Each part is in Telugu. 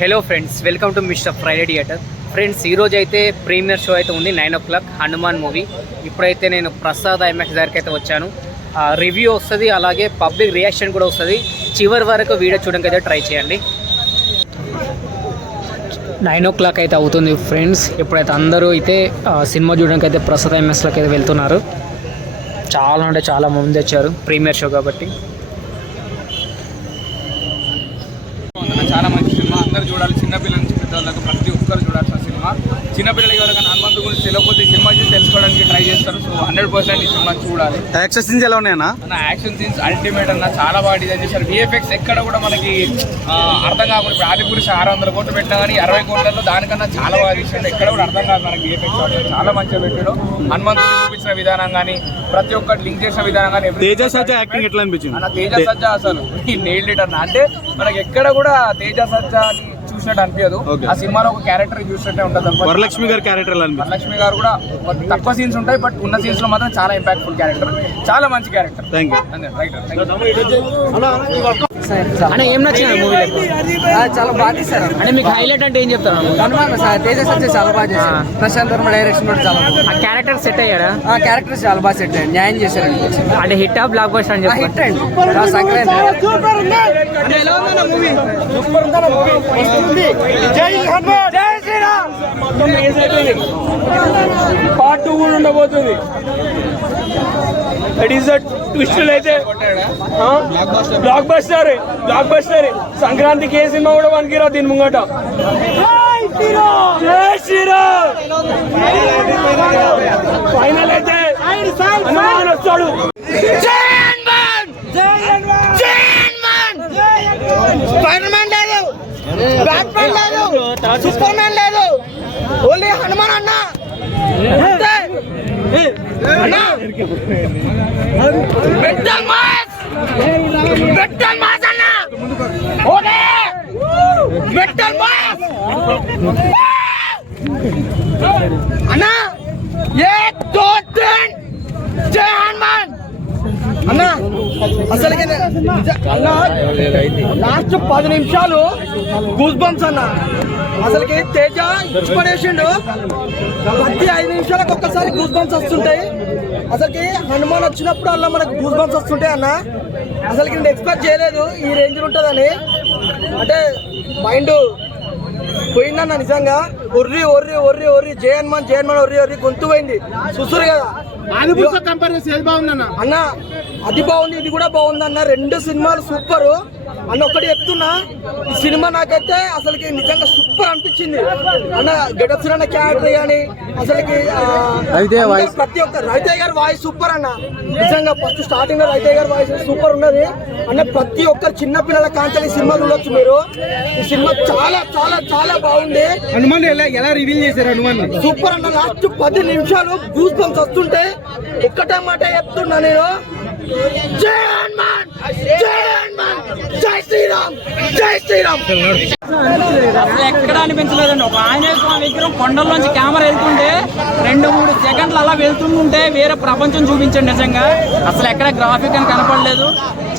Hello friends, welcome to mister Friday theatre. Friends, ఈరోజు అయితే ప్రీమియర్ షో అయితే ఉంది 9 o'clock హనుమాన్ మూవీ. ఇప్పుడైతే నేను ప్రసాద్ ఐమాక్స్ దగ్గరికి అయితే వచ్చాను. రివ్యూ వస్తుంది, అలాగే పబ్లిక్ రియాక్షన్ కూడా వస్తుంది. చివరి వరకు వీడియో చూడడానికి అయితే ట్రై చేయండి. 9 o'clock అయితే అవుతుంది ఫ్రెండ్స్. ఇప్పుడైతే అందరూ అయితే సినిమా చూడడానికి అయితే ప్రసాద్ ఐమాక్స్లోకి అయితే వెళ్తున్నారు. చాలా అంటే చాలా మంది వచ్చారు, ప్రీమియర్ షో కాబట్టి. చాలా మంచి సినిమా, అందరూ చూడాలి. చిన్నపిల్లల నుంచి పెద్దవాళ్ళకి ప్రతి ఒక్కరు చూడాల్సిన సినిమా. చిన్నపిల్లలకి ఎవరికైనా హనుమంతు గురించి తెలియకపోతే ఈ సినిమా చూసి తెలుసుకోవడానికి ట్రై చేస్తారు. సో 100% ఈ సినిమా చూడాలి. యాక్షన్ సీన్స్ ఎలా ఉన్నాయన్నా? యాక్షన్ సీన్స్ అల్టిమేట్ అన్న, చాలా బాగా డిజైన్ చేశారు. విఎఫ్ఎక్స్ ఎక్కడ కూడా మనకి అర్థం కాకుండా, ఇప్పుడు ఆదిపురి 600 కోట్లు పెట్టినా కానీ 60 కోట్లలో దానికన్నా చాలా బాగా తీసాడు. ఎక్కడ కూడా అర్థం కాదు మనకి విఎఫ్ఎక్స్. చాలా మంచిగా పెట్టాడు. హనుమంతు చూపించిన విధానం కానీ, ప్రతి ఒక్కటి లింక్ చేసిన విధానం కానీ. తేజ సజ్జా యాక్టింగ్ ఎట్లా అనిపించింది? అన్న తేజ సజ్జా అసలు నెయిల్డ్ ఇట్ అన్న. అంటే మనకి ఎక్కడ కూడా తేజ సజ్జా చూసినట్టు అనిపించదు. ఆ సినిమాలో ఒక క్యారెక్టర్ చూసినట్టే ఉంటుంది. వరలక్ష్మి గారి క్యారెక్టర్, వరలక్ష్మి గారు కూడా తక్కువ సీన్స్ ఉంటాయి, బట్ ఉన్న సీన్స్ లో మాత్రం చాలా ఇంపాక్ట్ఫుల్ క్యారెక్టర్, చాలా మంచి క్యారెక్టర్. Thank you. అంటే ఏం నచ్చింది మూవీలో? చాలా బాగా తీశారు. అంటే మీకు హైలైట్ అంటే ఏం చెప్తారు? హనుమాన్ తేజ సత్య చాలా బాగా చేశారు. ప్రశాంత్ వర్మ డైరెక్షన్ కూడా చాలా బాగుంది. ఆ క్యారెక్టర్ సెట్ అయ్యాడా? ఆ క్యారెక్టర్ చాలా బాగా సెట్ అయ్యాడు, న్యాయం చేశారు. అంటే హిట్ ఆఫ్ బ్లాక్ బస్టర్ అని హిట్ అండి. సంక్రాంతి పార్ట్ 2 కూడా ఉండబోతుంది. ఇట్ ఈస్ ట్విస్ట్ అయితే బ్లాక్ బస్టర్. సంక్రాంతికి ఏ సినిమా కూడా పనికిరా దీని ముంగట. జై శ్రీరామ్. ఫైనల్ అయితే హనుమాన్ వస్తాడు. స్పైడర్ మ్యాన్ లేదు, బ్లాక్ మ్యాన్ లేదు, సూపర్ మ్యాన్ లేదు, ఓన్లీ హనుమాన్ అన్న. అన్నా జై హనుమాన్ అన్న. అసలు లాస్ట్ 10 నిమిషాలు గూస్ బంప్స్ అన్న. అసలుకి తేజ ఇచ్చిపడేసిండు. ప్రతి 5 నిమిషాలకు ఒక్కసారి గూస్ బంప్స్ వస్తుంటాయి. అసలుకి హనుమాన్ వచ్చినప్పుడు అలా మనకు గూస్ బంప్స్ వస్తుంటాయి అన్న. అసలుకి నేను ఎక్స్పెక్ట్ చేయలేదు ఈ రేంజ్ ఉంటుందని. అంటే మైండ్ పోయిందన్న నిజంగా. ఒర్రి ఒర్రి ఒర్రి ఒర్రి జై హనుమాన్ ఒర్రి ఒర్రి గొంతు పోయింది. చూస్తురు కదా అన్న, అది బాగుంది, ఇది కూడా బాగుంది అన్న. 2 సినిమాలు సూపర్ అన్న. ఒకటి చెప్తున్నా, ఈ సినిమా నాకైతే అసలుకి నిజంగా సూపర్ అనిపించింది అన్న. గెటప్స్ అన్న క్యారెక్టర్ కానీ, అసలుకి ప్రతి ఒక్క రైతయ్య గారి వాయిస్ సూపర్ అన్న. నిజంగా ఫస్ట్ స్టార్టింగ్ లో రైతయ్య గారి వాయిస్ సూపర్ ఉన్నది అన్న. ప్రతి ఒక్కరు చిన్న పిల్లల కాంచెలు ఈ సినిమా చూడొచ్చు మీరు. ఈ సినిమా చాలా చాలా చాలా బాగుంది. హనుమాన్ ఎలా రివీల్ చేశారు? హనుమాన్ సూపర్ అన్న. లాస్ట్ 10 నిమిషాలు గూస్ బంప్స్ వస్తుంటే ఒక్కటే మాట చెప్తున్నా నేను, జై హనుమాన్, జై హనుమాన్, జై శ్రీరామ్, జై శ్రీరామ్. అసలు ఎక్కడ అనిపించలేదండి. ఒక ఆంజనేయ స్వామి విగ్రహం కొండల్లోంచి కెమెరా వెళ్తుంటే 2-3 సెకండ్లు అలా వెళ్తుంటే వేరే ప్రపంచం చూపించండి. నిజంగా అసలు ఎక్కడ గ్రాఫిక్ అని కనపడలేదు.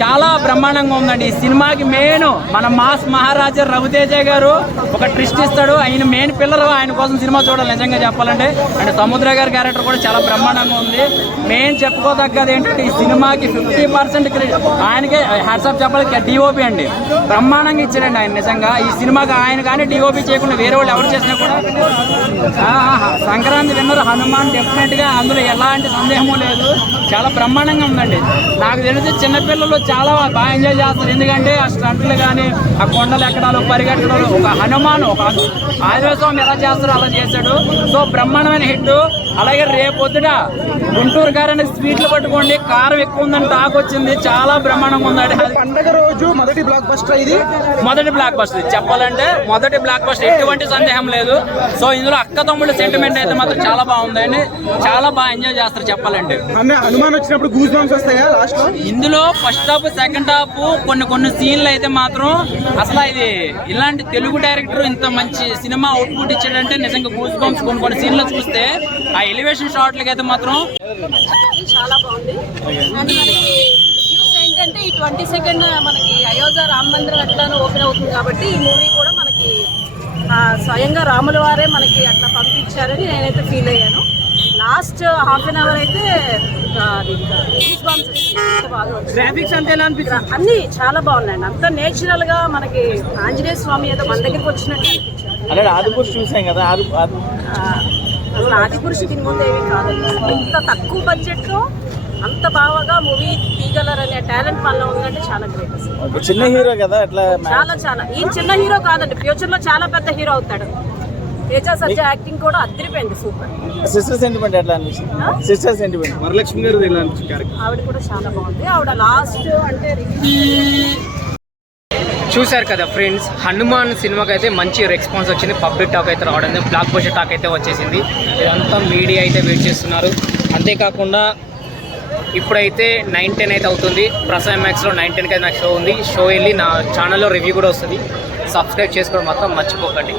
చాలా బ్రహ్మాండంగా ఉందండి. ఈ సినిమాకి మెయిన్ మన మాస్ మహారాజా రవితేజ గారు ఒక ట్విస్ట్ ఇస్తాడు. ఆయన మెయిన్ పిల్లర్, ఆయన కోసం సినిమా చూడాలి నిజంగా చెప్పాలంటే. అంటే సముద్ర గారి క్యారెక్టర్ కూడా చాలా బ్రహ్మాండంగా ఉంది. మెయిన్ చెప్పుకోదగ్గది ఏంటంటే ఈ సినిమాకి 50% ఆయనకే హ్యాట్స్ ఆఫ్ చెప్పాలి. డిఓపి అండి, బ్రహ్మాండంగా ఇచ్చాడండి ఆయన. నిజంగా ఈ సినిమాకి ఆయన కానీ డిఓపి చేయకుండా వేరే వాళ్ళు ఎవరు చేసినా కూడా సంక్రాంతి విన్నర్ హనుమాన్ డెఫినెట్ గా, అందులో ఎలాంటి సందేహము లేదు. చాలా బ్రహ్మాండంగా ఉందండి. నాకు తెలిసి చిన్నపిల్లలు చాలా బాగా ఎంజాయ్ చేస్తారు. ఎందుకంటే ఆ స్టంట్లు కానీ, ఆ కొండలు ఎక్కడాలు, పరిగెట్టడాలు, ఒక హనుమాన్ ఒక ఆంజనేయ స్వామి ఎలా చేస్తారో అలా చేశాడు. సో బ్రహ్మాండమైన హిట్. అలాగే రేపొద్దుట గుంటూరు గారని స్వీట్లు పట్టుకోండి, కారం ఎక్కువ ఉందని టాక్ వచ్చింది. చాలా బ్రహ్మాండంగా ఉందండి. పండగ రోజు మొదటి బ్లాక్ బస్టర్ ఇది. మొదటి బ్లాక్ బస్టర్ చెప్పాలంటే, మొదటి బ్లాక్ బస్టర్, ఎటువంటి సందేహం లేదు. సో ఇందులో అక్క తమ్ముళ్ళ సెంటిమెంట్ అయితే మాత్రం చాలా బాగుందండి. చాలా బాగా ఎంజాయ్ చేస్తారు చెప్పాలంటే. హనుమాన్ వచ్చినప్పుడు గూస్ బంప్స్ వస్తాయా లాస్ట్ లో? ఇందులో ఫస్ట్ హాఫ్ సెకండ్ హాఫ్ కొన్ని సీన్లు అయితే మాత్రం అసలు ఇది ఇలాంటి తెలుగు డైరెక్టర్ ఇంత మంచి సినిమా అవుట్పుట్ ఇచ్చాడంటే నిజంగా గూస్ బంప్స్. కొన్ని సీన్లు చూస్తే ఆ ఎలివేషన్ షాట్లకి అయితే మాత్రం చాలా బాగుంది. అండ్ మనకి న్యూస్ ఏంటంటే ఈ 22nd మనకి అయోధ్య రామ మందిరం ఎట్లానో ఓపెన్ అవుతుంది కాబట్టి ఈ మూవీ కూడా మనకి మనకి స్వయంగా రాముల వారే మనకి అట్లా పంపించారని నేనైతే ఫీల్ అయ్యాను. లాస్ట్ హాఫ్ అన్ అవర్ అయితే గ్రాఫిక్స్ అంతే ఎలా అనిపించింది? అన్నీ చాలా బాగున్నాయండి. అంత నేచురల్ గా మనకి ఆంజనేయ స్వామి ఏదో మన దగ్గరికి వచ్చినట్టు అనిపించారు. అలాగే ఆదిపురుషు చూసాం కదా, అసలు ఆదిపురుషు దీని ముందు ఏమీ కాదండి. ఇంత తక్కువ బడ్జెట్ లో అంత బాగా మూవీ తీయగలరనే టాలెంట్ మనలో ఉందంటే చాలా గ్రేట్. అసలు చిన్న హీరో కదా, అట్లా చాలా ఈయన చిన్న హీరో కాదండి, ఫ్యూచర్ లో చాలా పెద్ద హీరో అవుతాడు. తేజ సజ్జ యాక్టింగ్ కూడా అదిరిపోయింది, సూపర్. సిస్టర్ సెంటిమెంట్ ఎట్లా అనిపిస్తుంది? సిస్టర్ సెంటిమెంట్ వరలక్ష్మి గారు ఎలా అనిపించింది? ఆవిడ కూడా చాలా బాగుంది. ఆవిడ లాస్ట్ అంటే చూశారు కదా ఫ్రెండ్స్, హనుమాన్ సినిమాకి అయితే మంచి రెస్పాన్స్ వచ్చింది. పబ్లిక్ టాక్ అయితే రావడం, బ్లాక్ బస్టర్ టాక్ అయితే వచ్చేసింది. ఇదంతా మీడియా అయితే వెయిట్ చేస్తున్నారు. అంతేకాకుండా ఇప్పుడైతే 9:10 అయితే అవుతుంది. ప్రసాద్ మ్యాక్స్లో 9:10కి అయితే నాకు షో ఉంది. షో వెళ్ళి నా ఛానల్లో రివ్యూ కూడా వస్తుంది. సబ్స్క్రైబ్ చేసుకోవడం మాత్రం మర్చిపోకండి.